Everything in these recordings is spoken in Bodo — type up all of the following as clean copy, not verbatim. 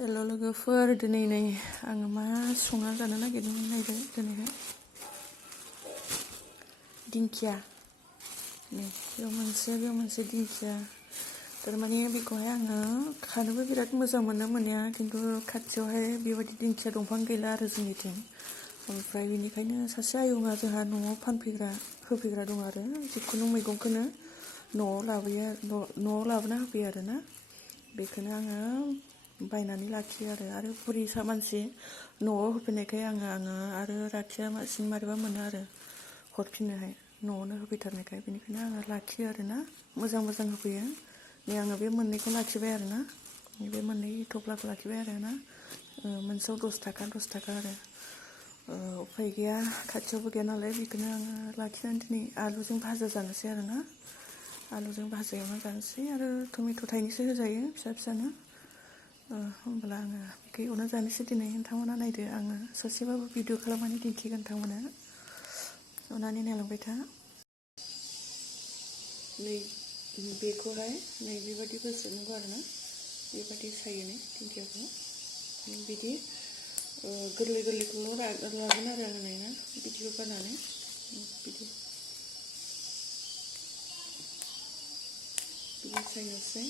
हेल' लोगोफोर, दिनै नै आङो मा संना जानो नागिरदों नायदो दिनैहाय दिंखिया। नै बेयाव मोनसे दिंखिया। थारमाने बेखौहाय आङो खानोबो बिराद मोजां मोनो मोननाया, खिन्थु खाथियावहाय बेबायदि दिंखिया दंफां गैला आरो जोंनिथिं। ओमफ्राय बेनिखायनो सासे आयंआ जोंहा न'आव होफैग्रा दं आरो जिखुनु मैगंखौनो न'आव लाबोना होफैयो आरोना। बेखौनो आङो बायनानै लाखियो आरो बुरिसा मानसि न'आव होफैनायखाय आङो आरो राखिया मारैबा मोनो आरो हरफिननोहाय, न'आवनो होफैथारनायखाय। बेनिखायनो आङो लाखियो आरोना, मोजां होफैयो। नै आङो बे मोननैखौ लाखिबाय आरोना, बे मोननै थफ्लाखौ लाखिबाय आरोना। मोनसेयाव 10 थाखा आरो उफाय गैया, खाथियावबो गैया नालाय। बेखौनो आङो लाखिनानै दिनै आलुजों भाजा जानोसै आरोना। आलुजों भाजा एवना जानोसै आरो टमेट' थाइनैसो होजायो फिसानो। होमब्ला आङो बेखौ एवना जानोसै दिनै। नोंथांमोना नायदो, आङो ससेबाबो भिडिअ खालामनानै दिन्थिगोन नोंथांमोना। अनानै नायलांबाय था। नै बेखौहाय नै बेबायदि बोस्रोदनांगौ आरोना, बेबायदि सायो दिंखियाखौ। बिदि गोरलैखौल' लागोन आरो आङो ना, बिदिखौ गारनानै बिदि सायनोसै।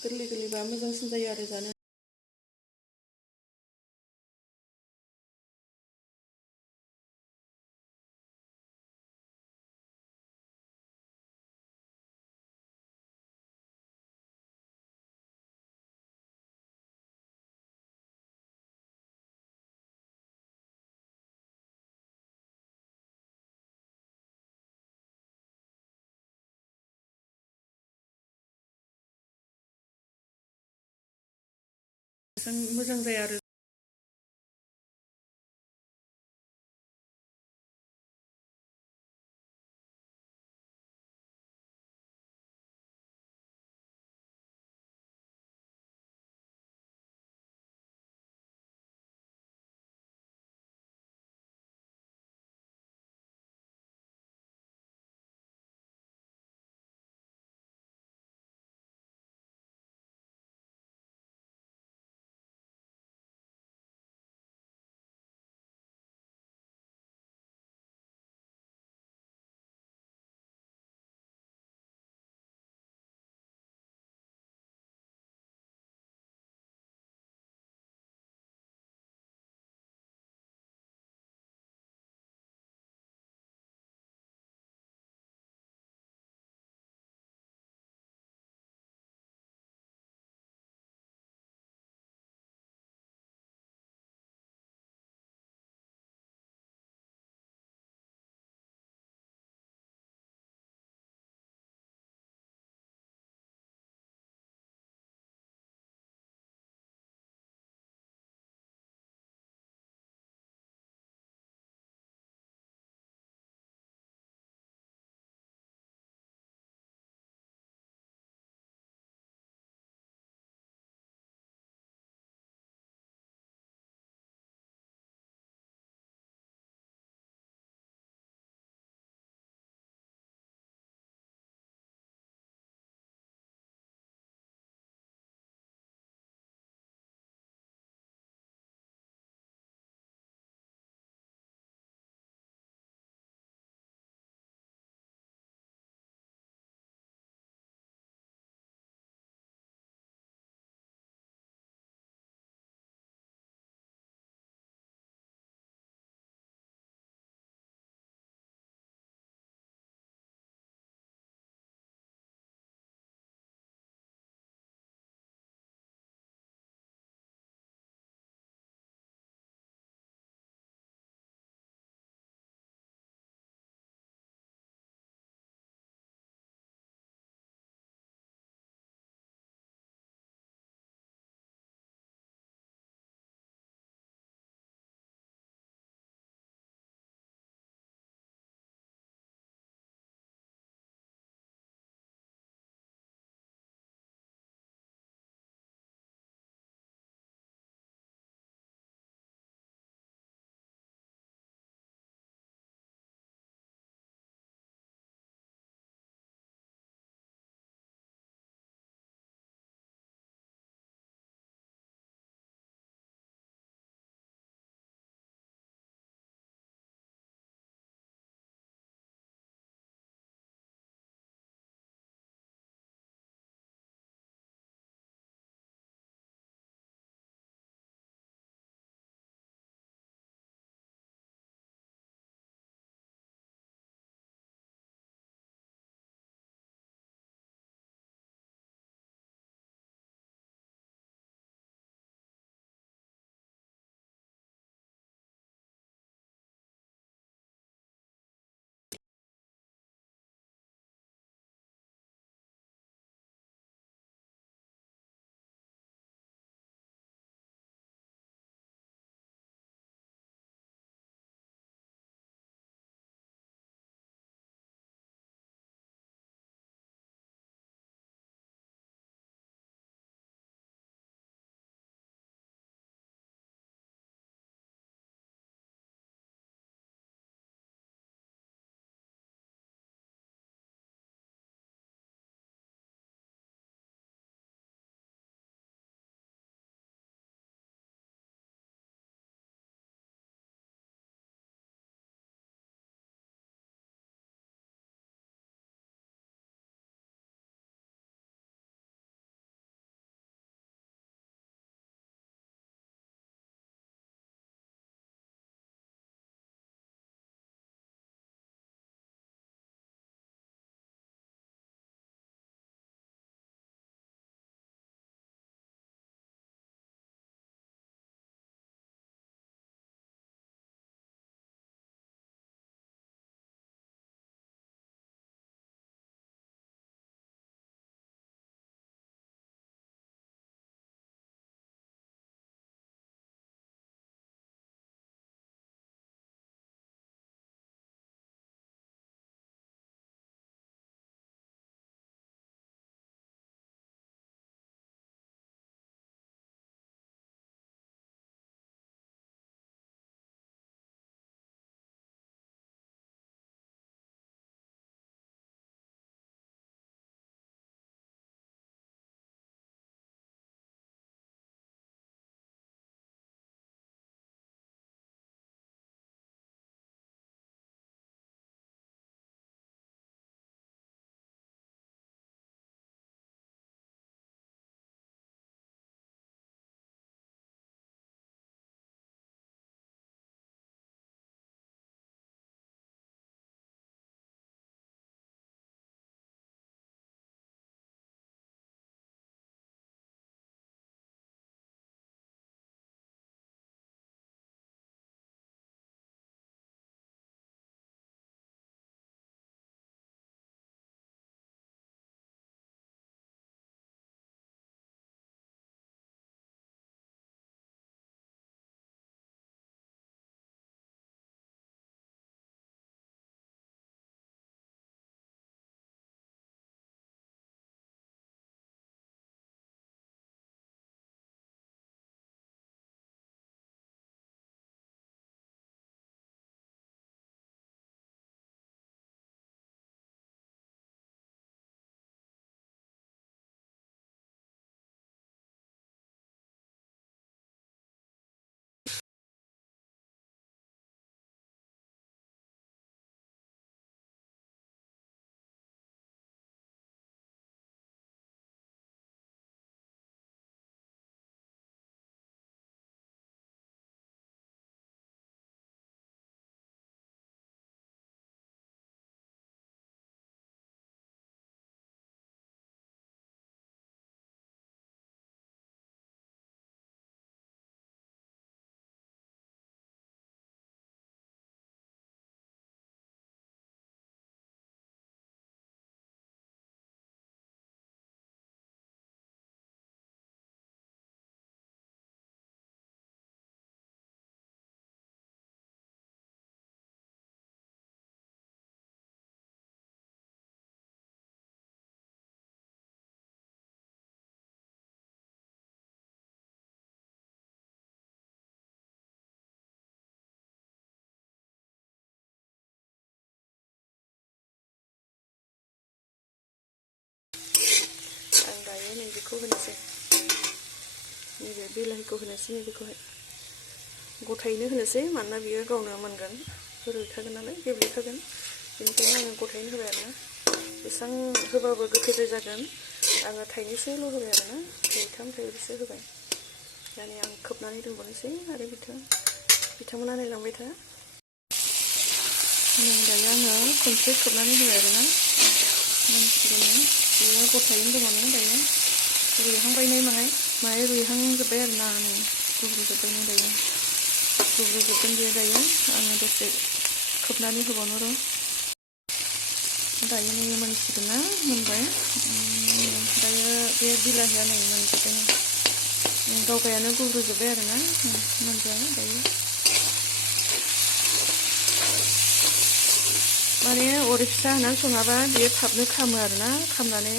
गोरलैबा मोजांसिन जायो आरो जानो। मोजां जाया आरो माबाखौ होनोसै नैबे बिलाहिखौ होनोसै नैबेखौहाय गथायैनो होनोसै मानोना बियो गावनो मोनगोन रुइखागोन नालाय गेब्लेखागोन बेनिखायनो आङो गथायैनो होबाय आरोना बेसां होबाबो गोखैद्राय जागोन आङो थाइनैसोल' होबाय आरोना थाइथाम थाइब्रैसो होबाय दानि आं खोबनानै दोनबावनोसै आरो बिथांमोना नायलांबाय था दायो आङो खनसे खोबनानै होबाय आरोना मोनसिगोन बेयो गथायैनो दङनो दायो रुइहांबायनाय माहाय रुइहांजोब्बाय आरोना नै गुब्रुजोब्बायनो दायो गुब्रुजोबगोन बेयो दायो आङो दसे खोबनानै होबावनो र' दायो नै मोनसिगोन ना मोनबाय दायो बे बिलाहिया नै मोनजोब्बाय गावगायानो गुब्रुजोब्बाय आरोना मोनबाय दायो माने अर फिसा होनानै सङाबा बियो थाबनो खामो आरोना खामनानै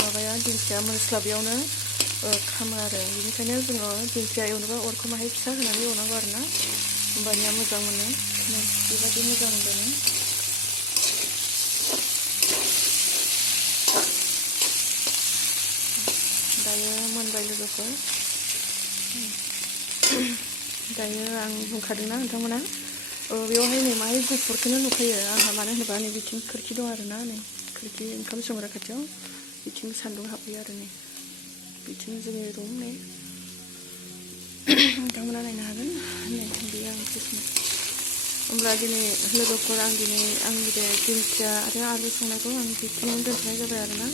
माबाया दिंखिया मोनस्लाबियावनो खामो आरो बेनिखायनो जोङो दिंखिया एवनोबा अरखौ माहाय फिसा होनानै एवनांगौ आरोना होमबानिया मोजां मोनो बेबायदि मोजां मोनो दायो मोनबाय लोगोफोर दायो आं बुंखादोंना नोंथांमोना बेवहाय नै माहाय गुफुरखौनो नुखायो आंहा मानो होनोबा नै बिथिं खोरखि दं आरोना नै खोरखि ओंखाम संग्रा खाथियाव बिथिं सान्दुं हाबफैयो आरो नै बिथिं जोंनि रुम नै नोंथांमोना नायनो हागोन नै बेयो आं किसमिस होमब्ला दिनै लोगोफोर आं दिनै आंनि बे दिंखिया आरो आलु संनायखौ आं बेखिनियावनो दोनथ'नाय जाबाय आरोना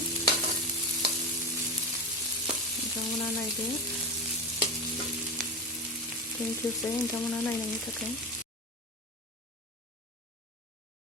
नोंथांमोना नायदो थेंक इउ नोंथांमोना नायनायनि थाखाय